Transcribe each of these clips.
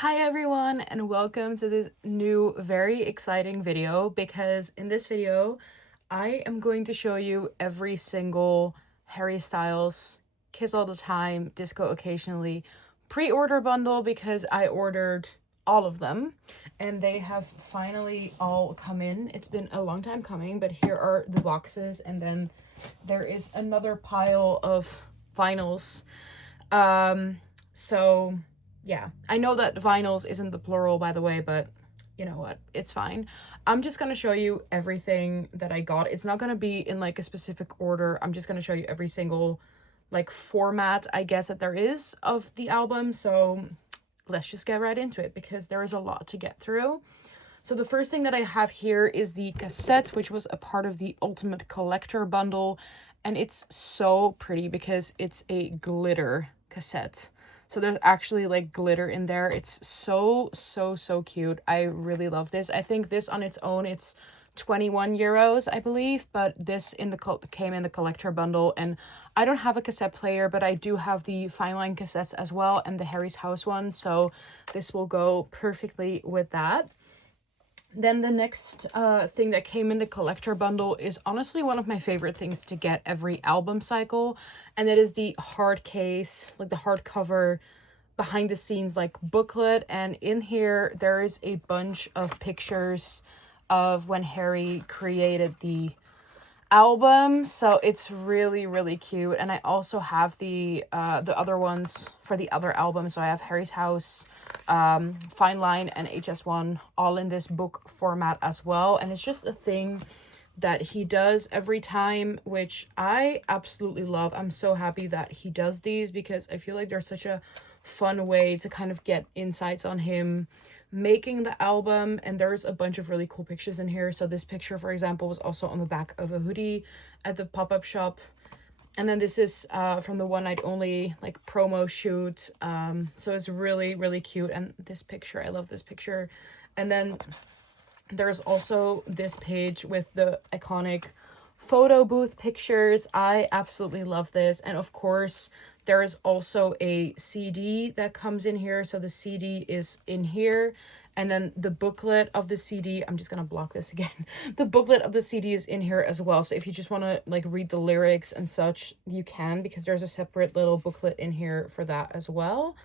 Hi everyone, and welcome to this new very exciting video, because in this video I am going to show you every single Harry Styles Kiss All the Time, Disco Occasionally pre-order bundle, because I ordered all of them and they have finally all come in. It's been a long time coming, but here are the boxes, and then there is another pile of vinyls. So yeah, I know that vinyls isn't the plural, by the way, but you know what, it's fine. I'm just gonna show you everything that I got. It's not gonna be in like a specific order. I'm just gonna show you every single like format, I guess, that there is of the album. So let's just get right into it, because there is a lot to get through. So the first thing that I have here is the cassette, which was a part of the Ultimate Collector bundle, and it's so pretty because it's a glitter cassette. So there's actually like glitter in there. It's so cute. I really love this. I think this on its own, it's 21 euros, I believe, but this came in the collector bundle. And I don't have a cassette player, but I do have the Fine Line cassettes as well, and the Harry's House one, so this will go perfectly with that. Then the next thing that came in the collector bundle is honestly one of my favorite things to get every album cycle, and it is the hard case, like the hardcover behind the scenes like booklet. And in here there is a bunch of pictures of when Harry created the album, so it's really cute. And I also have the other ones for the other albums. So I have Harry's House, Fine Line, and HS1 all in this book format as well. And it's just a thing that he does every time, which I absolutely love. I'm so happy that he does these, because I feel like they're such a fun way to kind of get insights on him making the album. And there's a bunch of really cool pictures in here. So this picture, for example, was also on the back of a hoodie at the pop-up shop. And then this is from the One Night Only like promo shoot. So it's really cute. And this picture, I love this picture. And then there's also this page with the iconic photo booth pictures. I absolutely love this. And of course, there is also a CD that comes in here. So the CD is in here. And then the booklet of the CD, I'm just going to block this again. The booklet of the CD is in here as well. So if you just want to like read the lyrics and such, you can, because there's a separate little booklet in here for that as well.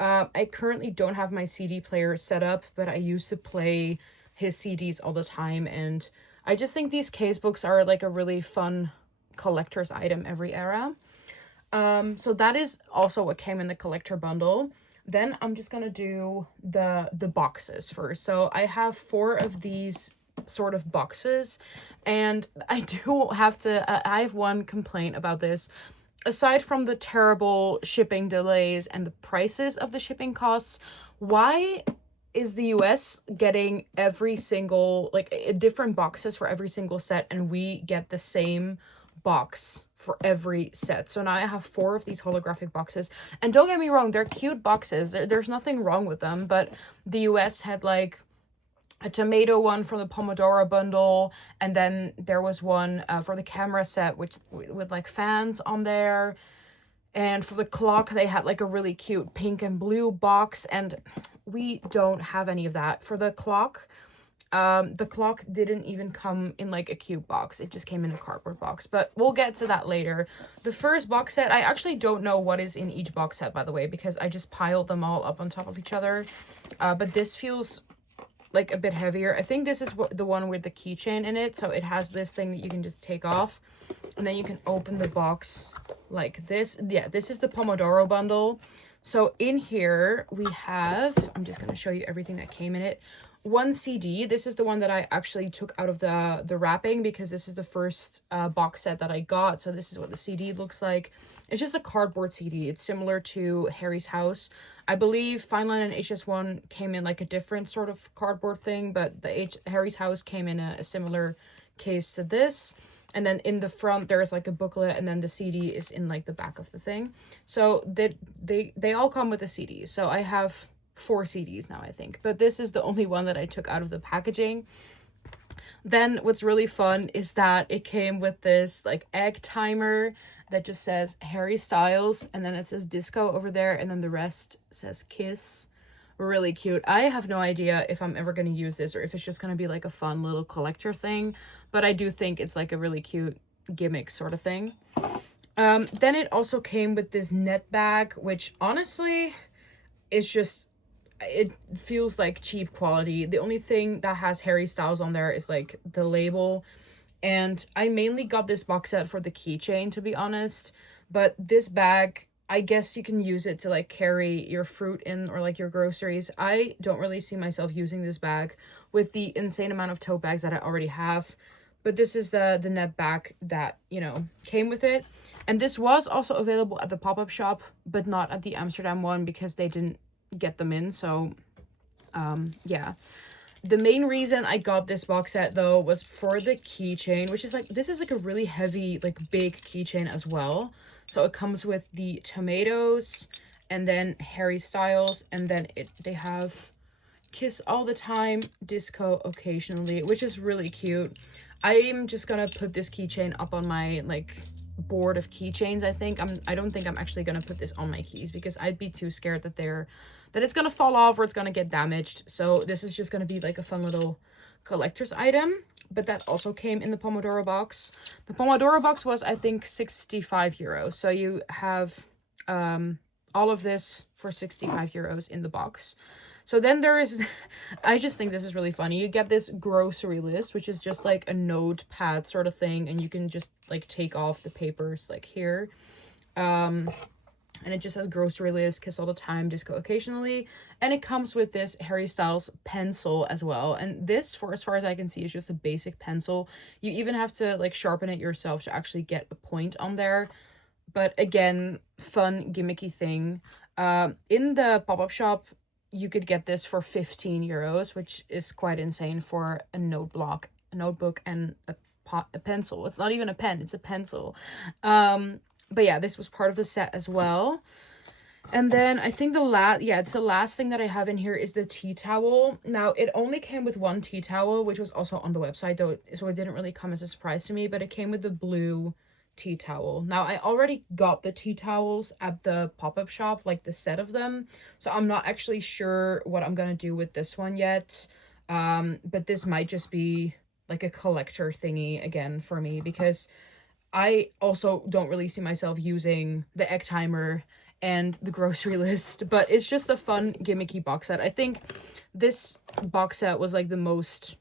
I currently don't have my CD player set up, but I used to play his CDs all the time. And I just think these case books are like a really fun collector's item every era. So that is also what came in the collector bundle. Then I'm just gonna do the boxes first. So I have 4 of these sort of boxes, and I do have to I have one complaint about this. Aside from the terrible shipping delays and the prices of the shipping costs, why is the US getting every single, like, different boxes for every single set, and we get the same box for every set? So now I have 4 of these holographic boxes, and don't get me wrong, they're cute boxes. There's nothing wrong with them, but the US had like a tomato one from the Pomodoro bundle, and then there was one for the camera set, which with like fans on there. And for the clock, they had like a really cute pink and blue box, and we don't have any of that. For the clock didn't even come in like a cute box. It just came in a cardboard box, but we'll get to that later. The first box set, I actually don't know what is in each box set, by the way, because I just piled them all up on top of each other. But this feels like a bit heavier. I think this is the one with the keychain in it. So it has this thing that you can just take off, and then you can open the box like this. Yeah, this is the Pomodoro bundle. So in here we have, I'm just going to show you everything that came in it. One CD. This is the one that I actually took out of the wrapping, because this is the first box set that I got. So this is what the CD looks like. It's just a cardboard CD. It's similar to Harry's House. I believe Fine Line and HS1 came in like a different sort of cardboard thing, but the Harry's House came in a similar case to this. And then in the front there's like a booklet, and then the CD is in like the back of the thing. So they all come with a CD. So I have 4 CDs now, I think, but this is the only one that I took out of the packaging. Then what's really fun is that it came with this like egg timer that just says Harry Styles, and then it says disco over there, and then the rest says Kiss. really cute. I have no idea if I'm ever going to use this or if it's just going to be like a fun little collector thing, but I do think it's like a really cute gimmick sort of thing. Then it also came with this net bag, which honestly is just, it feels like cheap quality. The only thing that has Harry Styles on there is like the label. And I mainly got this box set for the keychain, to be honest. But this bag, I guess you can use it to like carry your fruit in or like your groceries. I don't really see myself using this bag with the insane amount of tote bags that I already have. But this is the net bag that, you know, came with it. And this was also available at the pop-up shop, but not at the Amsterdam one because they didn't get them in. So, yeah. The main reason I got this box set though was for the keychain, which is like, this is like a really heavy, like big keychain as well. So it comes with the tomatoes and then Harry Styles, and then they have Kiss All the Time, Disco Occasionally, which is really cute. I'm just gonna put this keychain up on my like board of keychains. I don't think I'm actually gonna put this on my keys because I'd be too scared that it's gonna fall off or it's gonna get damaged. So this is just gonna be like a fun little collector's item. But that also came in the Pomodoro box. The Pomodoro box was, I think, 65 euros. So you have all of this for 65 euros in the box. So then there is, I just think this is really funny. You get this grocery list, which is just like a notepad sort of thing. And you can just like take off the papers like here. And it just has grocery list, Kiss All the Time, Disco Occasionally. And it comes with this Harry Styles pencil as well. And this, for as far as I can see, is just a basic pencil. You even have to like sharpen it yourself to actually get a point on there. But again, fun, gimmicky thing. In the pop-up shop, you could get this for 15 euros, which is quite insane for a notebook, and a pencil. It's not even a pen, it's a pencil. But yeah, this was part of the set as well. And then I think it's the last thing that I have in here is the tea towel. Now, it only came with one tea towel, which was also on the website, though, so it didn't really come as a surprise to me, but it came with the blue tea towel. Now, I already got the tea towels at the pop-up shop, like the set of them, so I'm not actually sure what I'm gonna do with this one yet. But this might just be like a collector thingy again for me, because I also don't really see myself using the egg timer and the grocery list, but it's just a fun gimmicky box set. I think this box set was like the most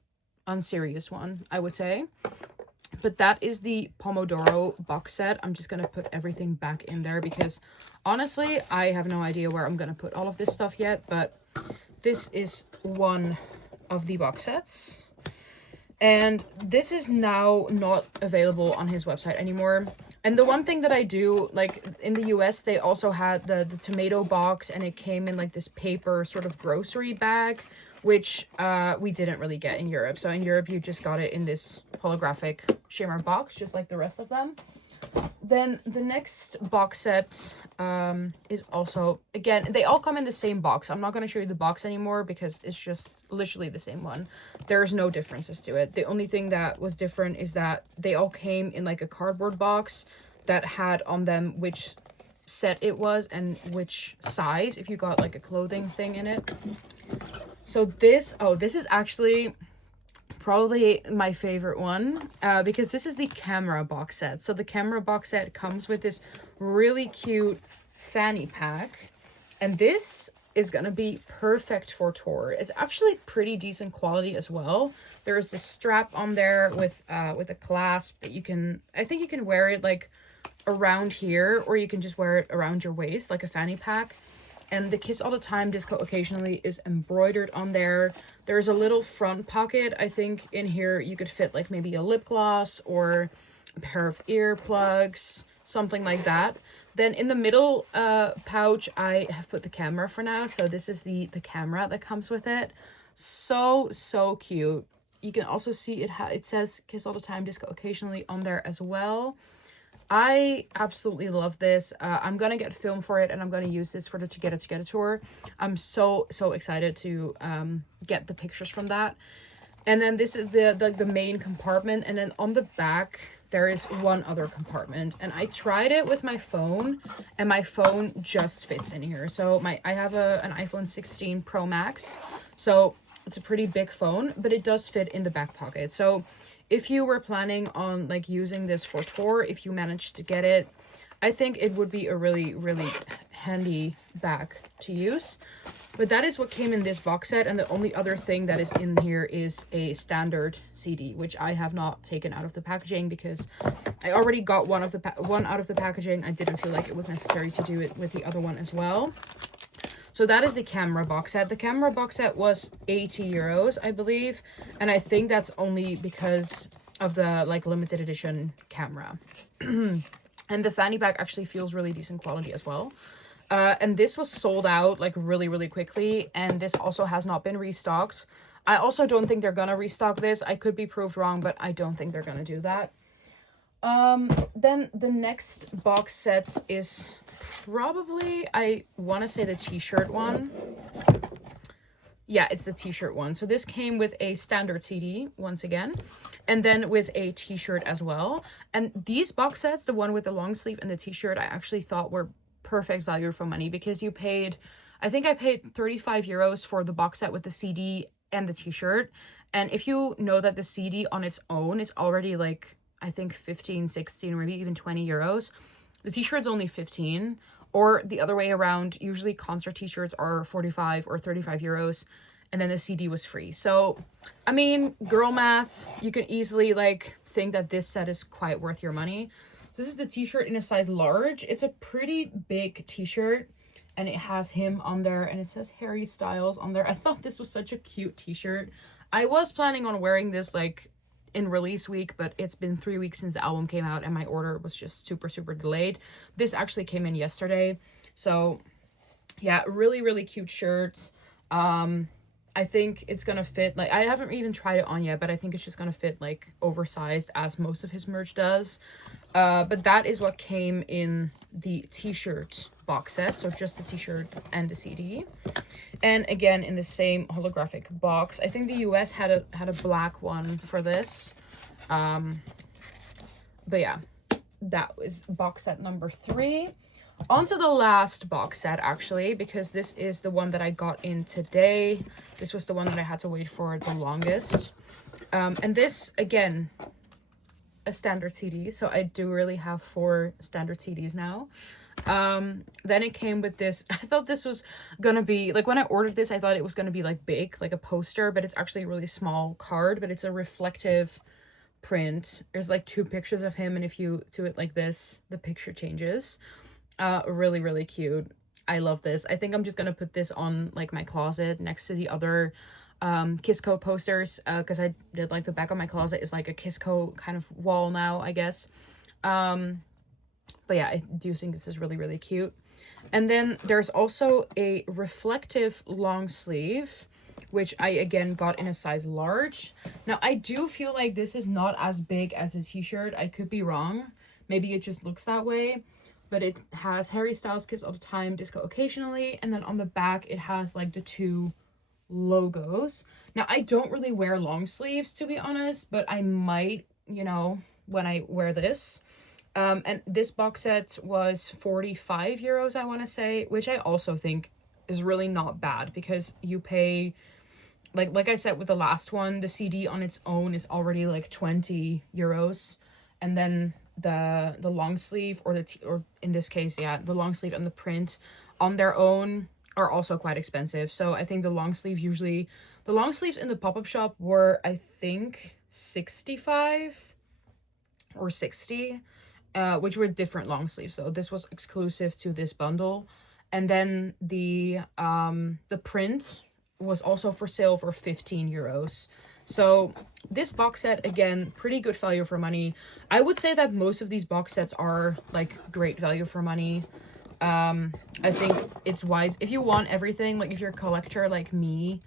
unserious one, I would say. But that is the Pomodoro box set. I'm just gonna put everything back in there because honestly, I have no idea where I'm gonna put all of this stuff yet, but this is one of the box sets. And this is now not available on his website anymore. And the one thing that I do, like in the US, they also had the tomato box, and it came in like this paper sort of grocery bag, which we didn't really get in Europe. So in Europe, you just got it in this holographic shimmer box, just like the rest of them. Then the next box set is also, again, they all come in the same box. I'm not going to show you the box anymore because it's just literally the same one. There's no differences to it. The only thing that was different is that they all came in like a cardboard box that had on them which set it was and which size, if you got like a clothing thing in it. So this is actually probably my favorite one, because this is the camera box set. So the camera box set comes with this really cute fanny pack, and this is gonna be perfect for tour. It's actually pretty decent quality as well. There's this strap on there with a clasp that I think you can wear it like around here, or you can just wear it around your waist like a fanny pack. And the Kiss All the Time, Disco Occasionally is embroidered on there. There's a little front pocket. I think in here you could fit like maybe a lip gloss or a pair of earplugs, something like that. Then in the middle pouch, I have put the camera for now. So this is the camera that comes with it. So cute. You can also see it says Kiss All the Time, Disco Occasionally on there as well. I absolutely love this. I'm gonna get film for it, and I'm gonna use this for the Together tour. I'm so excited to get the pictures from that. And then this is the main compartment, and then on the back there is one other compartment, and I tried it with my phone, and my phone just fits in here. So I have an iPhone 16 Pro Max, so it's a pretty big phone, but it does fit in the back pocket. So if you were planning on like using this for tour, if you managed to get it, I think it would be a really, really handy bag to use. But that is what came in this box set, and the only other thing that is in here is a standard CD, which I have not taken out of the packaging because I already got one out of the packaging. I didn't feel like it was necessary to do it with the other one as well. So that is the camera box set. The camera box set was 80 euros, I believe, and I think that's only because of the like limited edition camera. And the fanny pack actually feels really decent quality as well. And this was sold out like really, really quickly. And this also has not been restocked. I also don't think they're gonna restock this. I could be proved wrong, but I don't think they're gonna do that. Then the next box set is probably, I want to say the t-shirt one. Yeah, it's the t-shirt one. So this came with a standard CD once again, and then with a t-shirt as well. And these box sets, the one with the long sleeve and the t-shirt, I actually thought were perfect value for money because you paid, I think I paid 35 euros for the box set with the CD and the t-shirt. And if you know that the CD on its own is already like, I think 15, 16, or maybe even 20 euros. The t-shirt's only 15, or the other way around. Usually concert t-shirts are 45 or 35 euros, and then the CD was free. So, I mean, girl math, you can easily like think that this set is quite worth your money. This is the t-shirt in a size large. It's a pretty big t-shirt, and it has him on there, and it says Harry Styles on there. I thought this was such a cute t-shirt. I was planning on wearing this like in release week, but it's been 3 weeks since the album came out, and my order was just super, super delayed. This actually came in yesterday. So yeah, really, really cute shirts. I think it's gonna fit, like, I haven't even tried it on yet, but I think it's just gonna fit like oversized as most of his merch does. But that is what came in the t-shirt box set, so just the t-shirt and the CD, and again in the same holographic box. I think the US had a black one for this, but yeah, that was box set number 3. On to the last box set, actually, because this is the one that I got in today. This was the one that I had to wait for the longest, and this, again, a standard CD, so I do really have 4 standard CDs now. Then it came with this. I thought this was gonna be like, when I ordered this, I thought it was gonna be like big, like a poster, but it's actually a really small card, but it's a reflective print. There's like 2 pictures of him, and if you do it like this, the picture changes. Really, really cute. I love this. I think I'm just gonna put this on like my closet next to the other Kissco posters, because I did like the back of my closet is like a Kissco kind of wall now, I guess. But yeah, I do think this is really, really cute. And then there's also a reflective long sleeve, which I again got in a size large. Now I do feel like this is not as big as a t-shirt. I could be wrong. Maybe it just looks that way. But it has Harry Styles Kiss All the Time, Disco Occasionally, and then on the back it has like the 2 logos. Now I don't really wear long sleeves, to be honest, but I might, you know, when I wear this. And this box set was 45 euros, I want to say, which I also think is really not bad, because you pay, like I said with the last one, the CD on its own is already like 20 euros, and then the long sleeve, or or in this case, yeah, the long sleeve and the print on their own are also quite expensive. So I think the long sleeves in the pop-up shop were, I think, 65 or 60, which were different long sleeves. So this was exclusive to this bundle. And then the print was also for sale for 15 euros. So this box set, again, pretty good value for money. I would say that most of these box sets are like great value for money. I think it's wise if you want everything, like if you're a collector like me,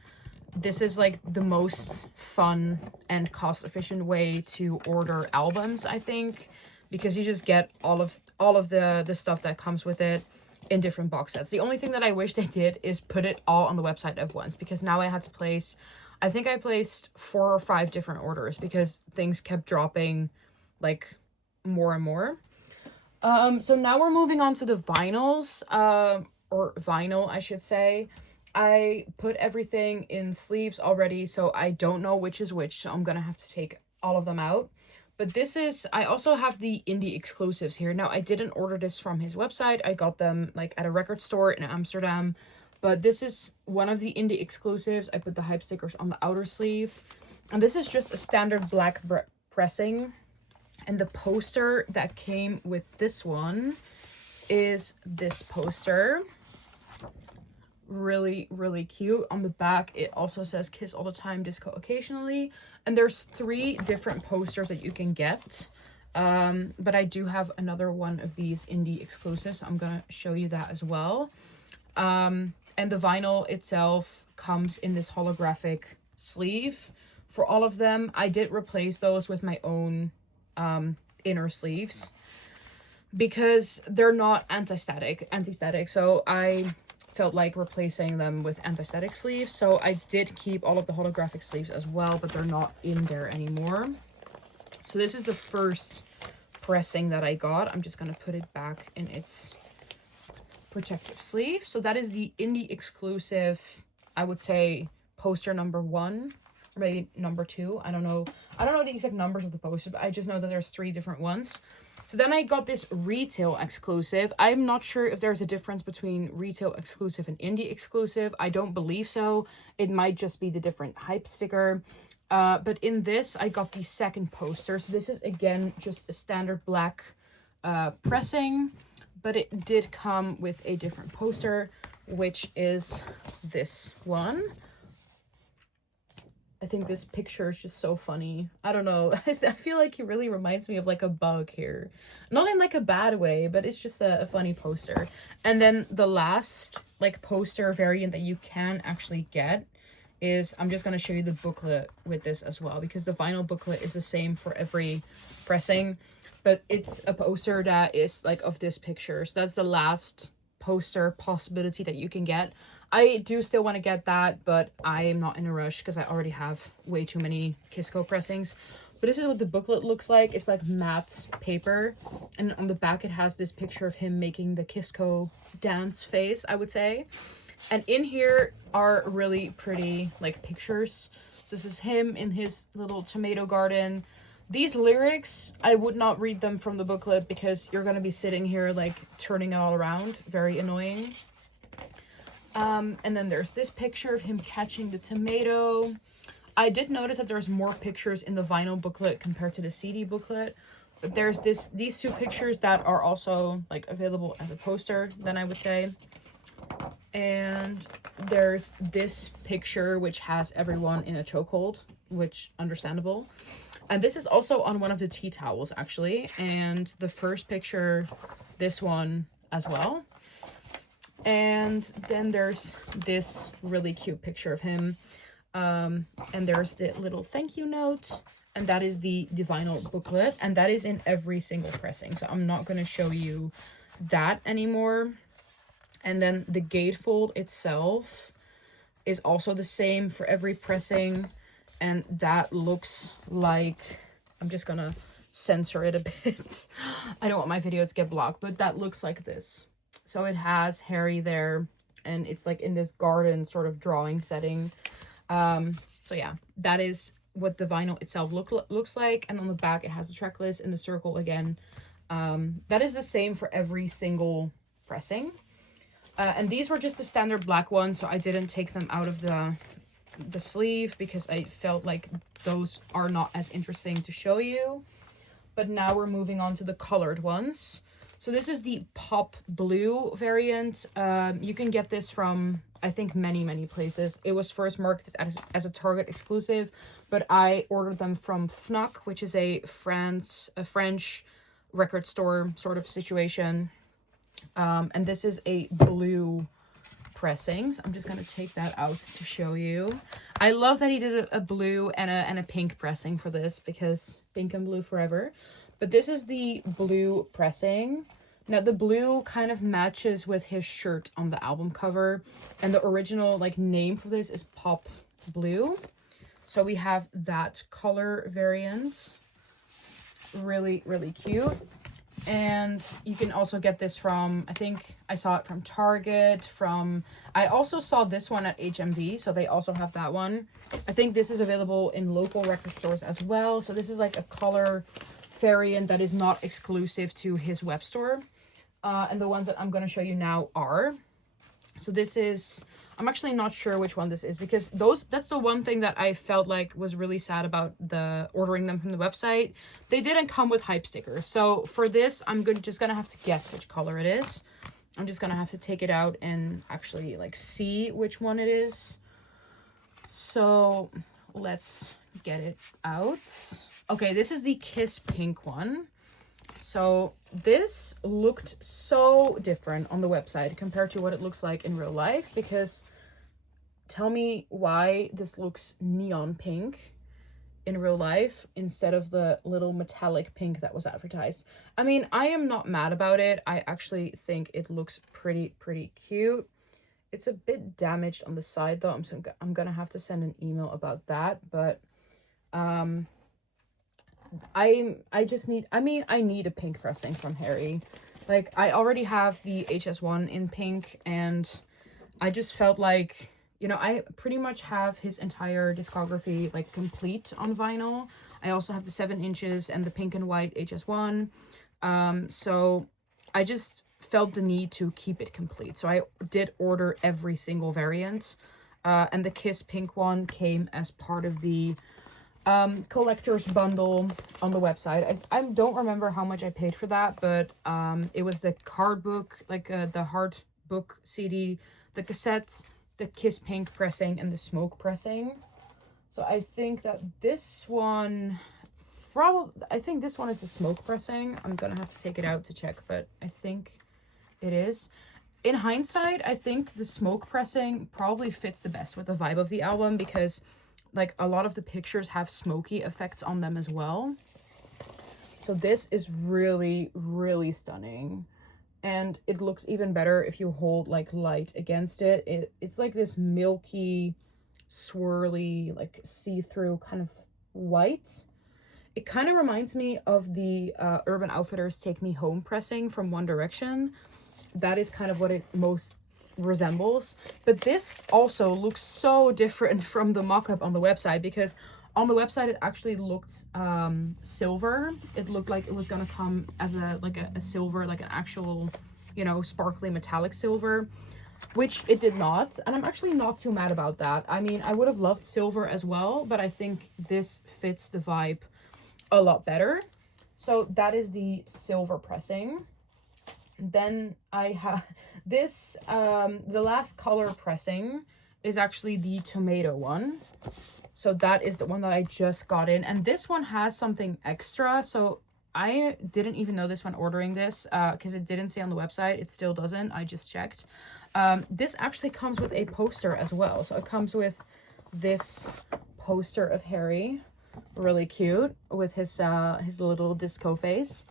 this is like the most fun and cost-efficient way to order albums, I think, because you just get all of the stuff that comes with it in different box sets. The only thing that I wish they did is put it all on the website at once, because now I had to place, I think I placed 4 or 5 different orders because things kept dropping like more and more. So now we're moving on to the vinyls, or vinyl, I should say. I put everything in sleeves already, so I don't know which is which, so I'm gonna have to take all of them out. But this is, I also have the indie exclusives here. Now, I didn't order this from his website. I got them like at a record store in Amsterdam. But this is one of the indie exclusives. I put the hype stickers on the outer sleeve. And this is just a standard black pressing. And the poster that came with this one is this poster. Really, really cute. On the back, it also says kiss all the time, disco occasionally. And there's 3 different posters that you can get. But I do have another one of these indie exclusives, so I'm gonna show you that as well. And the vinyl itself comes in this holographic sleeve for all of them. I did replace those with my own inner sleeves because they're not anti-static, so I felt like replacing them with anti-static sleeves. So I did keep all of the holographic sleeves as well, but they're not in there anymore. So this is the first pressing that I got. I'm just gonna put it back in its protective sleeve. So that is the indie exclusive, I would say poster number 1, or maybe number 2. I don't know the exact numbers of the poster, but I just know that there's 3 different ones. So then I got this retail exclusive. I'm not sure if there's a difference between retail exclusive and indie exclusive. I don't believe so. It might just be the different hype sticker. But in this, I got the second poster. So this is, again, just a standard black pressing. But it did come with a different poster, which is this one. I think this picture is just so funny. I don't know. I feel like he really reminds me of like a bug here. Not in like a bad way, but it's just a funny poster. And then the last like poster variant that you can actually get is, I'm just going to show you the booklet with this as well, because the vinyl booklet is the same for every pressing, but it's a poster that is like of this picture. So that's the last poster possibility that you can get. I do still want to get that, but I am not in a rush because I already have way too many Kisco pressings. But this is what the booklet looks like. It's like matte paper, and on the back it has this picture of him making the Kisco dance face, I would say. And in here are really pretty like pictures. So this is him in his little tomato garden. These lyrics, I would not read them from the booklet because you're going to be sitting here like turning it all around. Very annoying. And then there's this picture of him catching the tomato. I did notice that there's more pictures in the vinyl booklet compared to the CD booklet. But there's these 2 pictures that are also like available as a poster, then I would say. And there's this picture which has everyone in a chokehold, which understandable. And this is also on one of the tea towels actually. And the first picture, this one as well. And then there's this really cute picture of him. And there's the little thank you note. And that is the vinyl booklet. And that is in every single pressing. So I'm not going to show you that anymore. And then the gatefold itself is also the same for every pressing. And that looks like, I'm just going to censor it a bit. I don't want my video to get blocked, but that looks like this. So it has Harry there, and it's like in this garden sort of drawing setting. So yeah, that is what the vinyl itself looks like. And on the back, it has the track list in the circle again. That is the same for every single pressing. And these were just the standard black ones, so I didn't take them out of the sleeve because I felt like those are not as interesting to show you. But now we're moving on to the colored ones. So this is the pop blue variant. You can get this from, I think, many places. It was first marketed as a Target exclusive, but I ordered them from Fnac, which is a French record store sort of situation. And this is a blue pressing. So I'm just going to take that out to show you. I love that he did a blue and a pink pressing for this, because pink and blue forever. But this is the blue pressing. Now, the blue kind of matches with his shirt on the album cover. And the original like name for this is Pop Blue. So we have that color variant, really, really cute. And you can also get this from, I think I saw it from Target, I also saw this one at HMV, so they also have that one. I think this is available in local record stores as well. So this is like a color variant that is not exclusive to his web store. And the ones that I'm going to show you now are, so this is, I'm actually not sure which one this is, because that's the one thing that I felt like was really sad about the ordering them from the website. They didn't come with hype stickers. So for this, I'm just gonna have to guess which color it is. I'm just gonna have to take it out and actually like see which one it is. So let's get it out. Okay, this is the Kiss Pink one. So this looked so different on the website compared to what it looks like in real life, because tell me why this looks neon pink in real life instead of the little metallic pink that was advertised. I mean, I am not mad about it. I actually think it looks pretty cute. It's a bit damaged on the side though. I'm gonna have to send an email about that, but I need a pink pressing from Harry. Like, I already have the HS1 in pink, and I just felt like, you know, I pretty much have his entire discography like complete on vinyl. I also have the 7 inches and the pink and white HS1. So I just felt the need to keep it complete. So I did order every single variant. And the Kiss Pink one came as part of the collector's bundle on the website. I don't remember how much I paid for that, but it was the card book, like the hard book CD, the cassettes, the Kiss Pink pressing, and the smoke pressing. So I think that this one, I think this one is the smoke pressing. I'm gonna have to take it out to check, but I think it is. In hindsight, I think the smoke pressing probably fits the best with the vibe of the album, because like a lot of the pictures have smoky effects on them as well. So this is really stunning, and it looks even better if you hold like light against it. It's like this milky, swirly, like see-through kind of white. It kind of reminds me of the Urban Outfitters Take Me Home pressing from One Direction. That is kind of what it most resembles. But this also looks so different from the mock-up on the website, because on the website it actually looked silver. It looked like it was gonna come as a silver, like an actual, you know, sparkly metallic silver, which it did not. And I'm actually not too mad about that. I mean, I would have loved silver as well, but I think this fits the vibe a lot better. So that is the silver pressing. Then I have this, the last color pressing is actually the tomato one. So that is the one that I just got in. And this one has something extra. So I didn't even know this when ordering this, because it didn't say on the website. It still doesn't. I just checked. This actually comes with a poster as well. So it comes with this poster of Harry. Really cute, with his little disco face.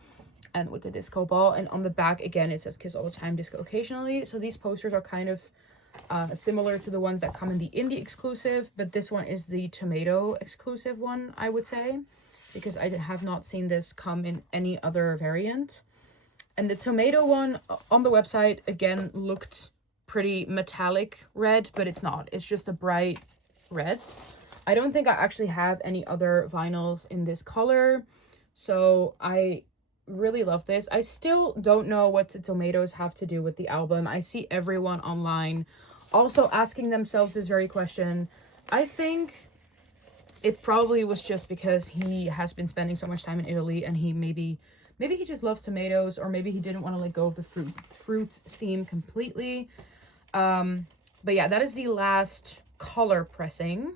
And with the disco ball, and on the back again it says Kiss all the time, disco occasionally. So these posters are kind of similar to the ones that come in the indie exclusive, but this one is the tomato exclusive one, I would say, because I have not seen this come in any other variant. And the tomato one on the website again looked pretty metallic red, but it's not. It's just a bright red. I don't think I actually have any other vinyls in this color, so I really love this. I still don't know what the tomatoes have to do with the album. I see everyone online also asking themselves this very question. I think it probably was just because he has been spending so much time in Italy, and he maybe he just loves tomatoes, or maybe he didn't want to let go of the fruit theme completely. But yeah, that is the last color pressing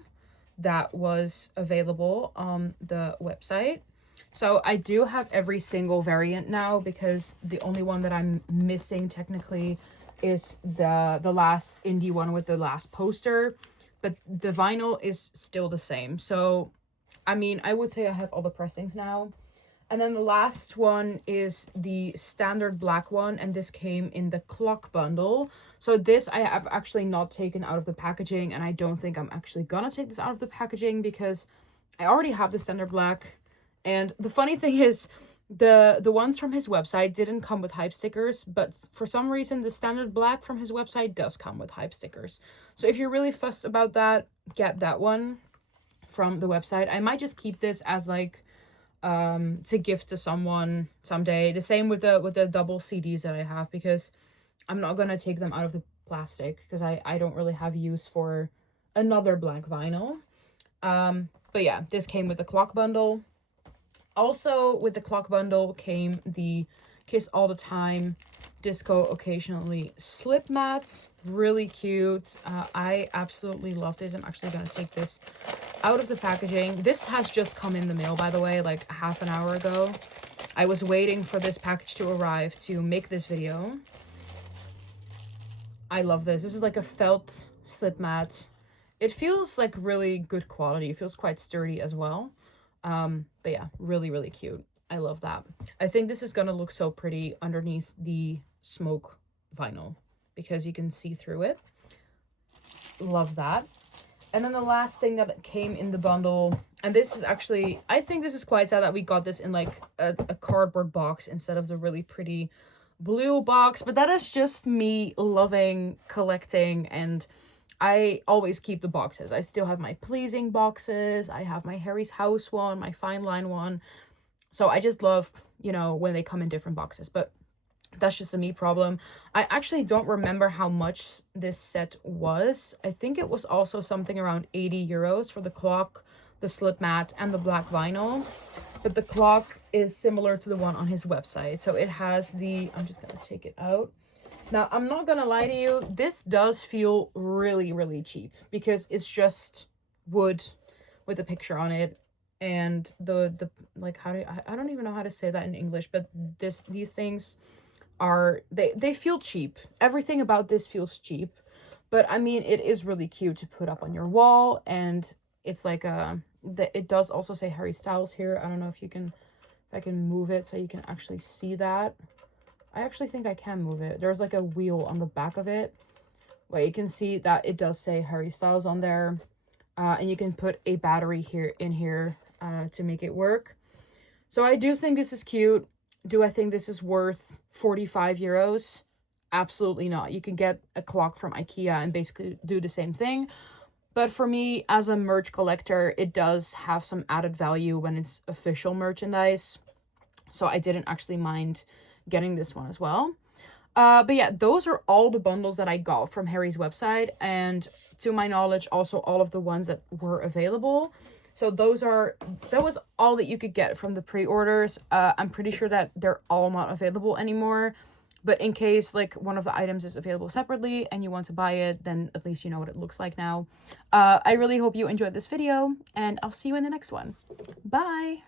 that was available on the website. So I do have every single variant now, because the only one that I'm missing technically is the last indie one with the last poster, but the vinyl is still the same. So I mean, I would say I have all the pressings now. And then the last one is the standard black one, and this came in the clock bundle. So this I have actually not taken out of the packaging, and I don't think I'm actually gonna take this out of the packaging, because I already have the standard black, And the funny thing is, the ones from his website didn't come with hype stickers, but for some reason the standard black from his website does come with hype stickers. So if you're really fussed about that, get that one from the website. I might just keep this as like to gift to someone someday. The same with the double CDs that I have, because I'm not gonna take them out of the plastic because I don't really have use for another black vinyl. But yeah, this came with the clock bundle. Also with the clock bundle came the Kiss All the Time Disco Occasionally slip mats. Really cute. I absolutely love this. I'm actually gonna take this out of the packaging. This has just come in the mail, by the way, like half an hour ago. I was waiting for this package to arrive to make this video. I love this. This is like a felt slip mat. It feels like really good quality. It feels quite sturdy as well. But yeah, really, really cute. I love that. I think this is gonna look so pretty underneath the smoke vinyl because you can see through it. Love that. And then the last thing that came in the bundle, and this is actually, I think this is quite sad that we got this in like a cardboard box instead of the really pretty blue box, but that is just me loving collecting, and I always keep the boxes. I still have my Pleasing boxes, I have my Harry's House one, my Fine Line one, so I just love, you know, when they come in different boxes. But that's just a me problem. I actually don't remember how much this set was. I think it was also something around 80 euros for the clock, the slip mat, and the black vinyl. But the clock is similar to the one on his website. So it has the, I'm just gonna take it out. Now, I'm not gonna lie to you, this does feel really, really cheap because it's just wood with a picture on it. And the like, how do I don't even know how to say that in English, but these things are, they feel cheap. Everything about this feels cheap, but I mean, it is really cute to put up on your wall, and it's like it does also say Harry Styles here. I don't know if I can move it so you can actually see that. I actually think I can move it. There's like a wheel on the back of it where you can see that it does say Harry Styles on there, and you can put a battery here to make it work. So I do think this is cute. Do I think this is worth 45 euros? Absolutely not. You can get a clock from IKEA and basically do the same thing. But for me, as a merch collector, it does have some added value when it's official merchandise. So I didn't actually mind getting this one as well. But yeah, those are all the bundles that I got from Harry's website. And to my knowledge, also all of the ones that were available. So that was all that you could get from the pre-orders. I'm pretty sure that they're all not available anymore. But in case like one of the items is available separately and you want to buy it, then at least you know what it looks like now. I really hope you enjoyed this video, and I'll see you in the next one. Bye!